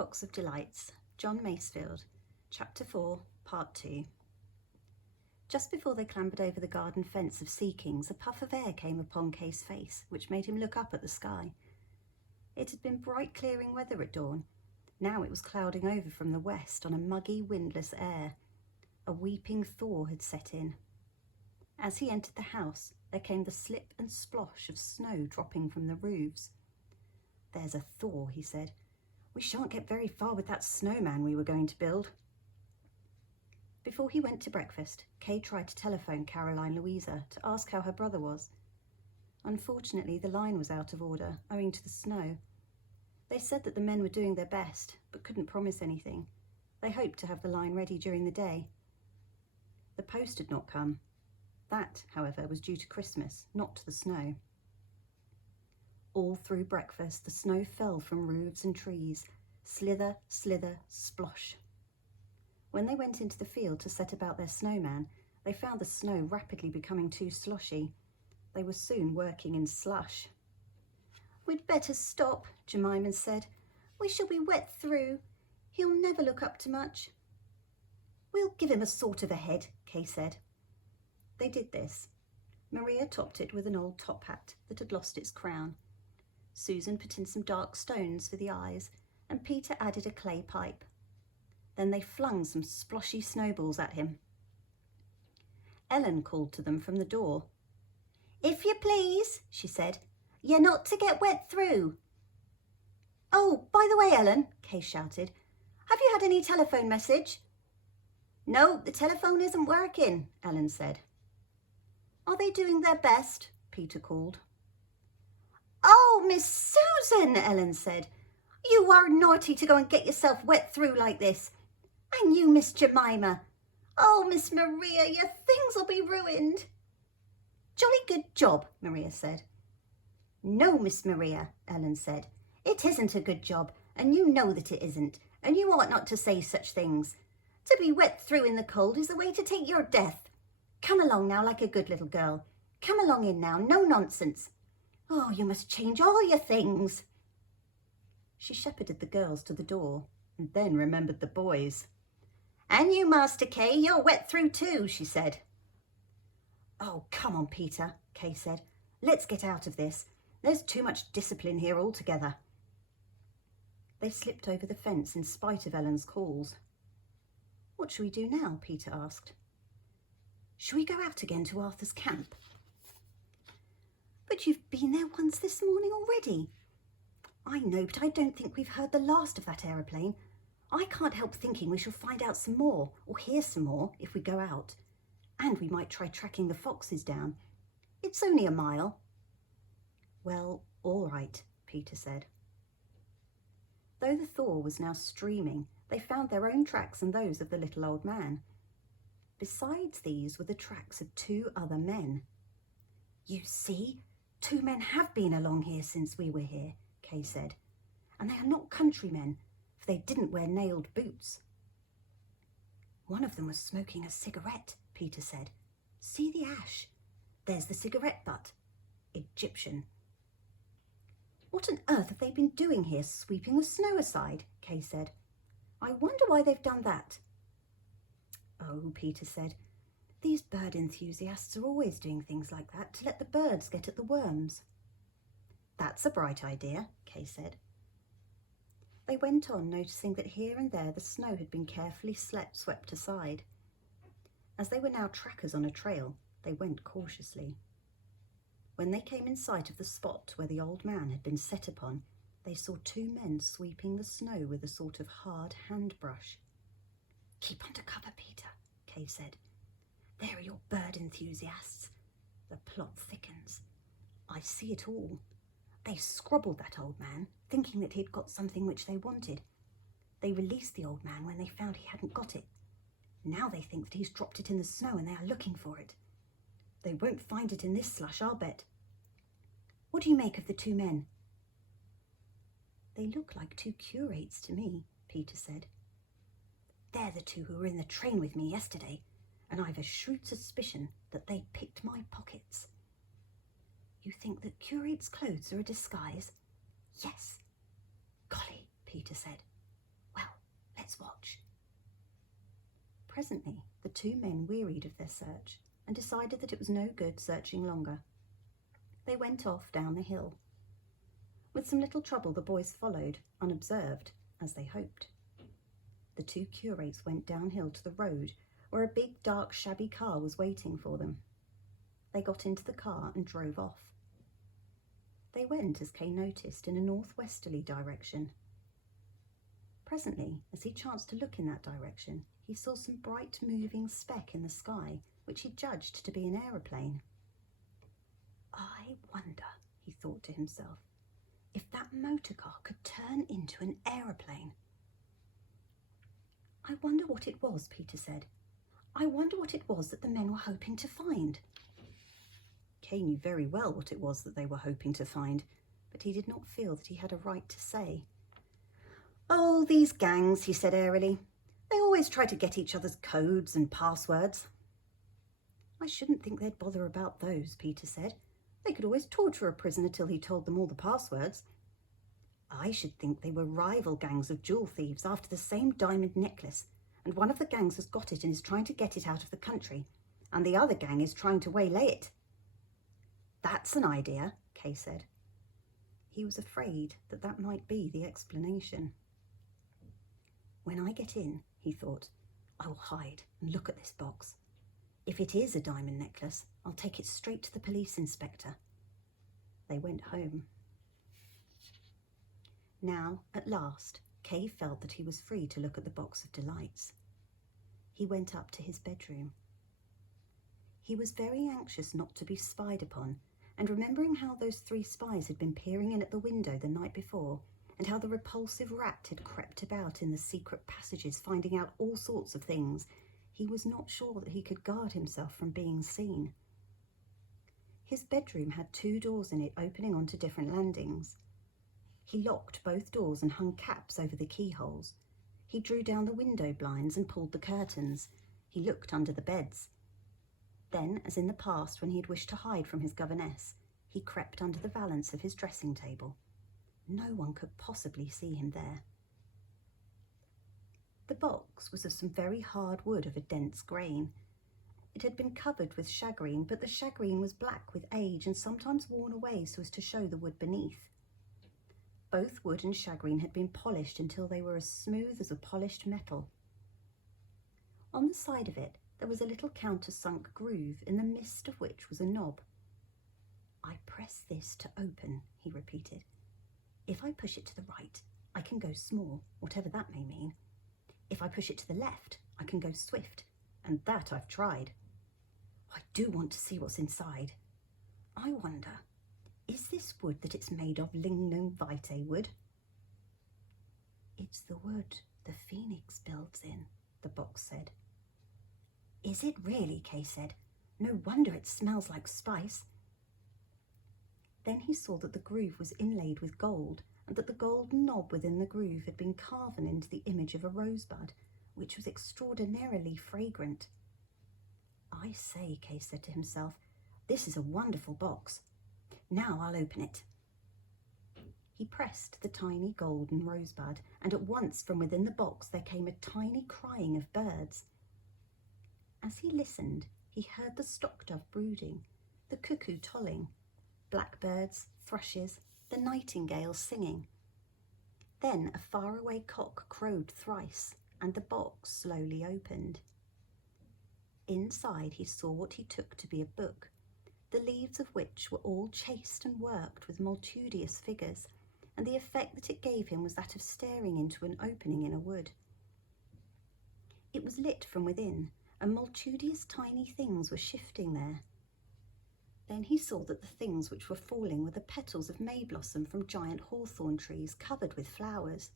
Box of Delights, John Masefield, Chapter 4, Part 2. Just before they clambered over the garden fence of Sea Kings, a puff of air came upon Kay's face, which made him look up at the sky. It had been bright clearing weather at dawn. Now it was clouding over from the west on a muggy, windless air. A weeping thaw had set in. As he entered the house, there came the slip and splosh of snow dropping from the roofs. "There's a thaw," he said. "We shan't get very far with that snowman we were going to build." Before he went to breakfast, Kay tried to telephone Caroline Louisa to ask how her brother was. Unfortunately, the line was out of order, owing to the snow. They said that the men were doing their best, but couldn't promise anything. They hoped to have the line ready during the day. The post had not come. That, however, was due to Christmas, not to the snow. All through breakfast, the snow fell from roofs and trees, slither, slither, splosh. When they went into the field to set about their snowman, they found the snow rapidly becoming too sloshy. They were soon working in slush. "We'd better stop," Jemima said. "We shall be wet through. He'll never look up to much." "We'll give him a sort of a head," Kay said. They did this. Maria topped it with an old top hat that had lost its crown. Susan put in some dark stones for the eyes, and Peter added a clay pipe. Then they flung some sploshy snowballs at him. Ellen called to them from the door. "If you please," she said, "you're not to get wet through." "Oh, by the way, Ellen," Kay shouted, "have you had any telephone message?" "No, the telephone isn't working," Ellen said. "Are they doing their best?" Peter called. "Oh, Miss Susan," Ellen said, "you are naughty to go and get yourself wet through like this. And you, Miss Jemima. Oh, Miss Maria, your things'll be ruined." "Jolly good job," Maria said. "No, Miss Maria," Ellen said. "It isn't a good job, and you know that it isn't, and you ought not to say such things. To be wet through in the cold is the way to take your death. Come along now like a good little girl. Come along in now, no nonsense. Oh, you must change all your things." She shepherded the girls to the door and then remembered the boys. "And you, Master Kay, you're wet through too," she said. "Oh, come on, Peter," Kay said. "Let's get out of this. There's too much discipline here altogether." They slipped over the fence in spite of Ellen's calls. "What shall we do now?" Peter asked. "Shall we go out again to Arthur's camp?" "But you've been there once this morning already." "I know, but I don't think we've heard the last of that aeroplane. I can't help thinking we shall find out some more, or hear some more, if we go out. And we might try tracking the foxes down. It's only a mile." "Well, all right," Peter said. Though the thaw was now streaming, they found their own tracks and those of the little old man. Besides these were the tracks of 2 other men. "You see, 2 men have been along here since we were here," Kay said. "And they are not countrymen, for they didn't wear nailed boots." "One of them was smoking a cigarette," Peter said. "See the ash? There's the cigarette butt. Egyptian." "What on earth have they been doing here, sweeping the snow aside?" Kay said. "I wonder why they've done that." "Oh," Peter said, "these bird enthusiasts are always doing things like that to let the birds get at the worms." "That's a bright idea," Kay said. They went on, noticing that here and there the snow had been carefully swept aside. As they were now trackers on a trail, they went cautiously. When they came in sight of the spot where the old man had been set upon, they saw 2 men sweeping the snow with a sort of hard hand brush. "Keep under cover, Peter," Kay said. "There are your bird enthusiasts." The plot thickens. "I see it all. They scrobbled that old man, thinking that he'd got something which they wanted. They released the old man when they found he hadn't got it. Now they think that he's dropped it in the snow and they are looking for it. They won't find it in this slush, I'll bet. What do you make of the 2 men?" "They look like 2 curates to me," Peter said. "They're the 2 who were in the train with me yesterday, and I've a shrewd suspicion that they picked my pockets." "You think that curates' clothes are a disguise?" "Yes." "Golly," Peter said. Let's watch. Presently, the two men wearied of their search and decided that it was no good searching longer. They went off down the hill. With some little trouble, the boys followed, unobserved, as they hoped. The two curates went downhill to the road, where a big, dark, shabby car was waiting for them. They got into the car and drove off. They went, as Kay noticed, in a northwesterly direction. Presently, as he chanced to look in that direction, he saw some bright moving speck in the sky, which he judged to be an aeroplane. I wonder, he thought to himself, if that motor car could turn into an aeroplane. I wonder what it was, Peter said. I wonder what it was that the men were hoping to find. Kay knew very well what it was that they were hoping to find, but he did not feel that he had a right to say. Oh, these gangs, he said airily. They always try to get each other's codes and passwords. I shouldn't think they'd bother about those, Peter said. They could always torture a prisoner till he told them all the passwords. I should think they were rival gangs of jewel thieves after the same diamond necklace, and one of the gangs has got it and is trying to get it out of the country, and the other gang is trying to waylay it. That's an idea, Kay said. He was afraid that that might be the explanation. When I get in, he thought, I will hide and look at this box. If it is a diamond necklace, I'll take it straight to the police inspector. They went home. Now, at last, Kay felt that he was free to look at the box of delights. He went up to his bedroom. He was very anxious not to be spied upon, and remembering how those 3 spies had been peering in at the window the night before, and how the repulsive rat had crept about in the secret passages finding out all sorts of things, he was not sure that he could guard himself from being seen. His bedroom had 2 doors in it opening onto different landings. He locked both doors and hung caps over the keyholes. He drew down the window blinds and pulled the curtains. He looked under the beds. Then, as in the past when he had wished to hide from his governess, he crept under the valance of his dressing table. No one could possibly see him there. The box was of some very hard wood of a dense grain. It had been covered with shagreen, but the shagreen was black with age and sometimes worn away so as to show the wood beneath. Both wood and shagreen had been polished until they were as smooth as a polished metal. On the side of it there was a little countersunk groove, in the midst of which was a knob. I press this to open, he repeated. If I push it to the right, I can go small, whatever that may mean. If I push it to the left, I can go swift, and that I've tried. I do want to see what's inside. I wonder, is this wood that it's made of lignum vitae wood? It's the wood the phoenix builds in, the box said. Is it really? Kay said. No wonder it smells like spice. Then he saw that the groove was inlaid with gold, and that the gold knob within the groove had been carven into the image of a rosebud, which was extraordinarily fragrant. I say, Kay said to himself, this is a wonderful box. Now I'll open it. He pressed the tiny golden rosebud, and at once from within the box there came a tiny crying of birds. As he listened, he heard the stock-dove brooding, the cuckoo tolling, blackbirds, thrushes, the nightingale singing. Then a faraway cock crowed thrice, and the box slowly opened. Inside he saw what he took to be a book, the leaves of which were all chased and worked with multitudinous figures, and the effect that it gave him was that of staring into an opening in a wood. It was lit from within, and multitudinous tiny things were shifting there. Then he saw that the things which were falling were the petals of May blossom from giant hawthorn trees covered with flowers.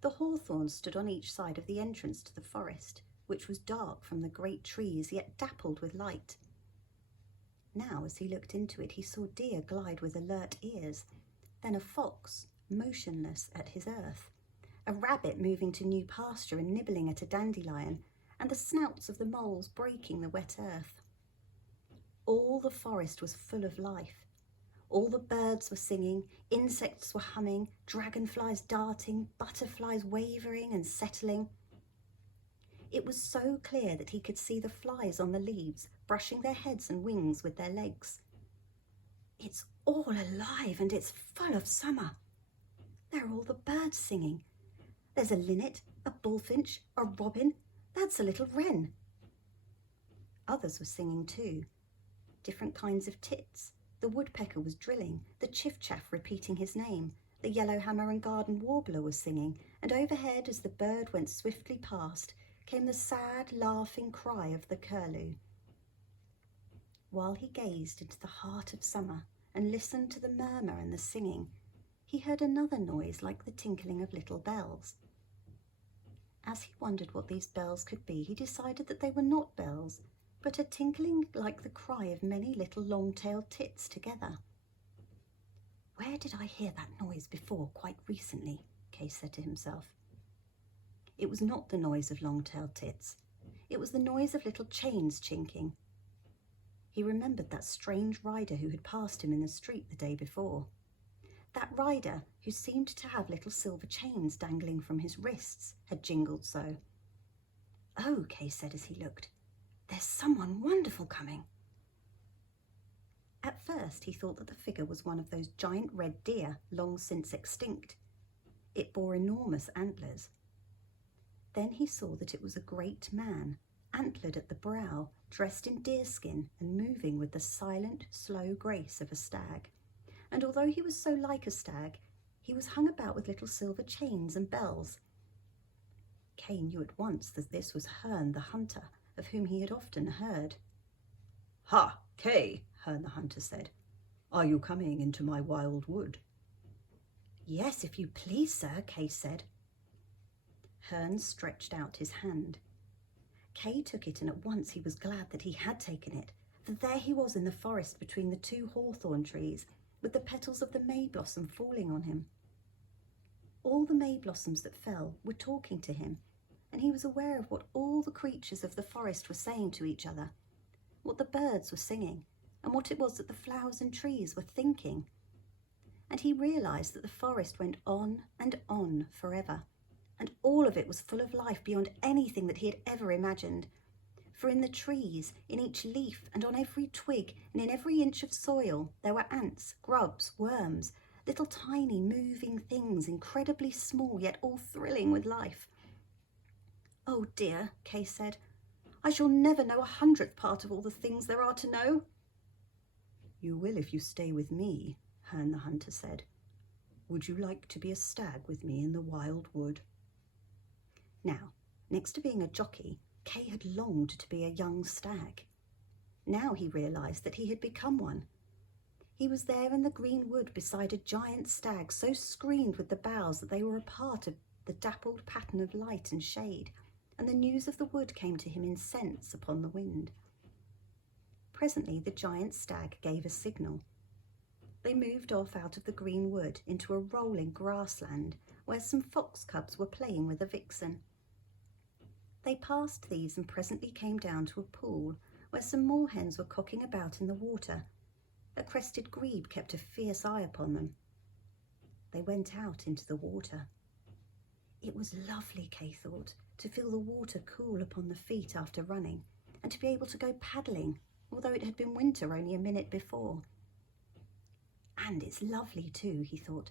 The hawthorns stood on each side of the entrance to the forest, which was dark from the great trees, yet dappled with light. Now, as he looked into it, he saw deer glide with alert ears, then a fox, motionless at his earth, a rabbit moving to new pasture and nibbling at a dandelion, and the snouts of the moles breaking the wet earth. All the forest was full of life. All the birds were singing, insects were humming, dragonflies darting, butterflies wavering and settling. It was so clear that he could see the flies on the leaves, brushing their heads and wings with their legs. It's all alive and it's full of summer. There are all the birds singing. There's a linnet, a bullfinch, a robin. That's a little wren. Others were singing too. Different kinds of tits. The woodpecker was drilling, the chiff-chaff repeating his name. The yellowhammer and garden warbler was singing, and overhead, as the bird went swiftly past, came the sad, laughing cry of the curlew. While he gazed into the heart of summer and listened to the murmur and the singing, he heard another noise like the tinkling of little bells. As he wondered what these bells could be, he decided that they were not bells, but a tinkling like the cry of many little long-tailed tits together. Where did I hear that noise before quite recently? Case said to himself. It was not the noise of long-tailed tits. It was the noise of little chains chinking. He remembered that strange rider who had passed him in the street the day before. That rider, who seemed to have little silver chains dangling from his wrists, had jingled so. Oh, Kay said as he looked, there's someone wonderful coming. At first he thought that the figure was one of those giant red deer long since extinct. It bore enormous antlers. Then he saw that it was a great man, antlered at the brow, dressed in deerskin and moving with the silent, slow grace of a stag. And although he was so like a stag, he was hung about with little silver chains and bells. Kay knew at once that this was Herne the hunter, of whom he had often heard. "Ha, Kay," Herne the hunter said. "Are you coming into my wild wood?" "Yes, if you please, sir," Kay said. Herne stretched out his hand. Kay took it, and at once he was glad that he had taken it, for there he was in the forest between the two hawthorn trees, with the petals of the may blossom falling on him. All the may blossoms that fell were talking to him, and he was aware of what all the creatures of the forest were saying to each other, what the birds were singing, and what it was that the flowers and trees were thinking. And he realised that the forest went on and on forever, and all of it was full of life beyond anything that he had ever imagined. For in the trees, in each leaf, and on every twig, and in every inch of soil, there were ants, grubs, worms, little tiny moving things, incredibly small, yet all thrilling with life. "Oh dear," Kay said, "I shall never know 100th part of all the things there are to know." "You will if you stay with me," Herne the hunter said. "Would you like to be a stag with me in the wild wood?" Now, next to being a jockey, Kay had longed to be a young stag. Now he realised that he had become one. He was there in the green wood beside a giant stag so screened with the boughs that they were a part of the dappled pattern of light and shade, and the news of the wood came to him in scents upon the wind. Presently the giant stag gave a signal. They moved off out of the green wood into a rolling grassland where some fox cubs were playing with a vixen. They passed these and presently came down to a pool where some moorhens were cocking about in the water. A crested grebe kept a fierce eye upon them. They went out into the water. It was lovely, Kay thought, to feel the water cool upon the feet after running, and to be able to go paddling, although it had been winter only a minute before. And it's lovely too, he thought,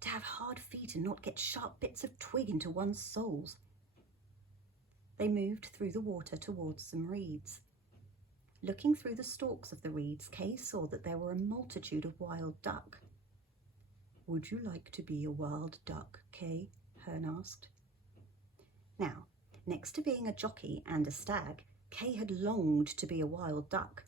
to have hard feet and not get sharp bits of twig into one's soles. They moved through the water towards some reeds. Looking through the stalks of the reeds, Kay saw that there were a multitude of wild duck. "Would you like to be a wild duck, Kay?" Herne asked. Now, next to being a jockey and a stag, Kay had longed to be a wild duck,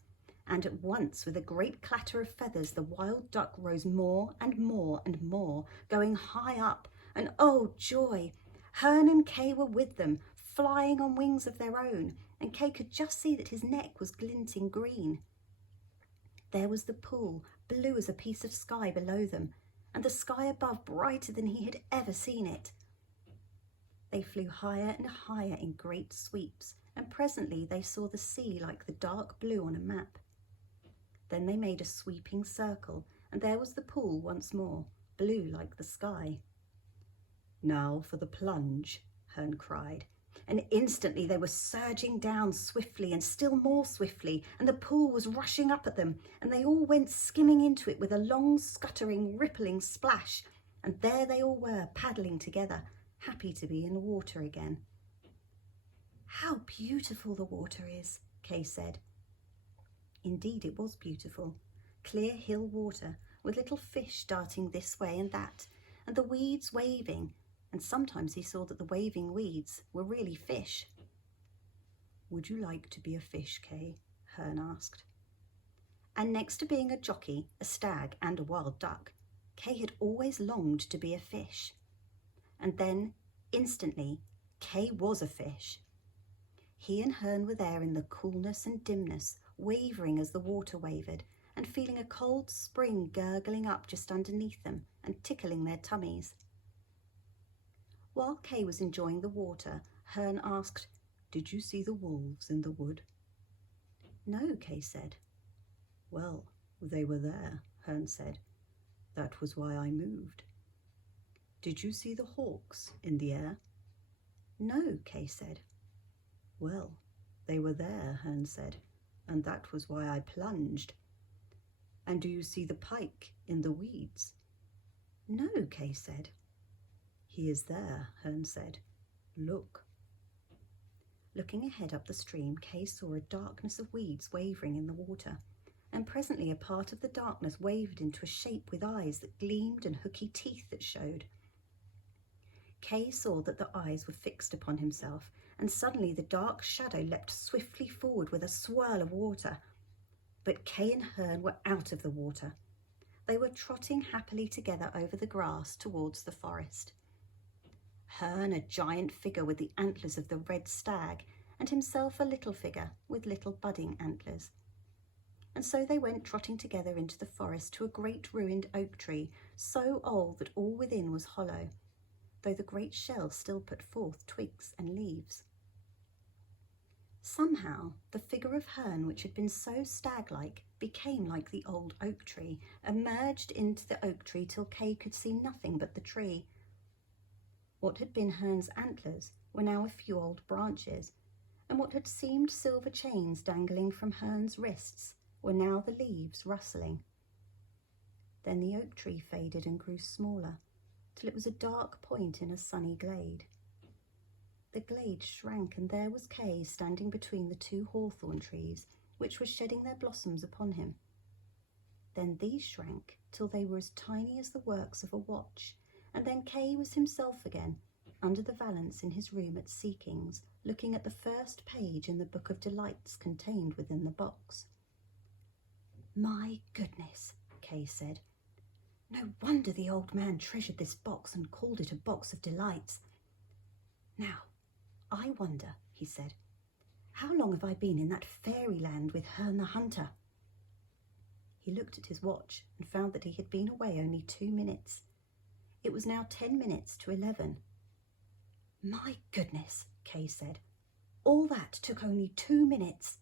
and at once, with a great clatter of feathers, the wild duck rose more and more and more, going high up, and oh joy! Herne and Kay were with them, flying on wings of their own, and Kay could just see that his neck was glinting green. There was the pool, blue as a piece of sky below them, and the sky above brighter than he had ever seen it. They flew higher and higher in great sweeps, and presently they saw the sea like the dark blue on a map. Then they made a sweeping circle, and there was the pool once more, blue like the sky. "Now for the plunge," Herne cried, and instantly they were surging down swiftly and still more swiftly, and the pool was rushing up at them, and they all went skimming into it with a long, scuttering, rippling splash, and there they all were, paddling together, happy to be in the water again. "How beautiful the water is," Kay said. Indeed, it was beautiful. Clear hill water, with little fish darting this way and that, and the weeds waving, and sometimes he saw that the waving weeds were really fish. "Would you like to be a fish, Kay?" Herne asked. And next to being a jockey, a stag, and a wild duck, Kay had always longed to be a fish. And then, instantly, Kay was a fish. He and Herne were there in the coolness and dimness, wavering as the water wavered, and feeling a cold spring gurgling up just underneath them and tickling their tummies. While Kay was enjoying the water, Herne asked, "Did you see the wolves in the wood?" "No," Kay said. "Well, they were there," Herne said. "That was why I moved." "Did you see the hawks in the air?" "No," Kay said. "Well, they were there," Herne said, "and that was why I plunged." "And do you see the pike in the weeds?" "No," Kay said. "He is there," Herne said. "Look." Looking ahead up the stream, Kay saw a darkness of weeds wavering in the water, and presently a part of the darkness wavered into a shape with eyes that gleamed and hooky teeth that showed. Kay saw that the eyes were fixed upon himself, and suddenly the dark shadow leapt swiftly forward with a swirl of water. But Kay and Herne were out of the water. They were trotting happily together over the grass towards the forest. Herne a giant figure with the antlers of the red stag, and himself a little figure with little budding antlers. And so they went trotting together into the forest to a great ruined oak tree, so old that all within was hollow, though the great shell still put forth twigs and leaves. Somehow the figure of Herne, which had been so stag-like, became like the old oak tree, and merged into the oak tree till Kay could see nothing but the tree. What had been Herne's antlers were now a few old branches, and what had seemed silver chains dangling from Herne's wrists were now the leaves rustling. Then the oak tree faded and grew smaller, till it was a dark point in a sunny glade. The glade shrank, and there was Kay standing between the two hawthorn trees, which were shedding their blossoms upon him. Then these shrank till they were as tiny as the works of a watch, and then Kay was himself again, under the valance in his room at Seekings, looking at the first page in the Book of Delights contained within the box. "My goodness," Kay said. "No wonder the old man treasured this box and called it a box of delights. Now, I wonder," he said, "how long have I been in that fairyland with Herne the Hunter?" He looked at his watch and found that he had been away only 2 minutes. It was now 10 minutes to 11. "My goodness," Kay said, "all that took only 2 minutes.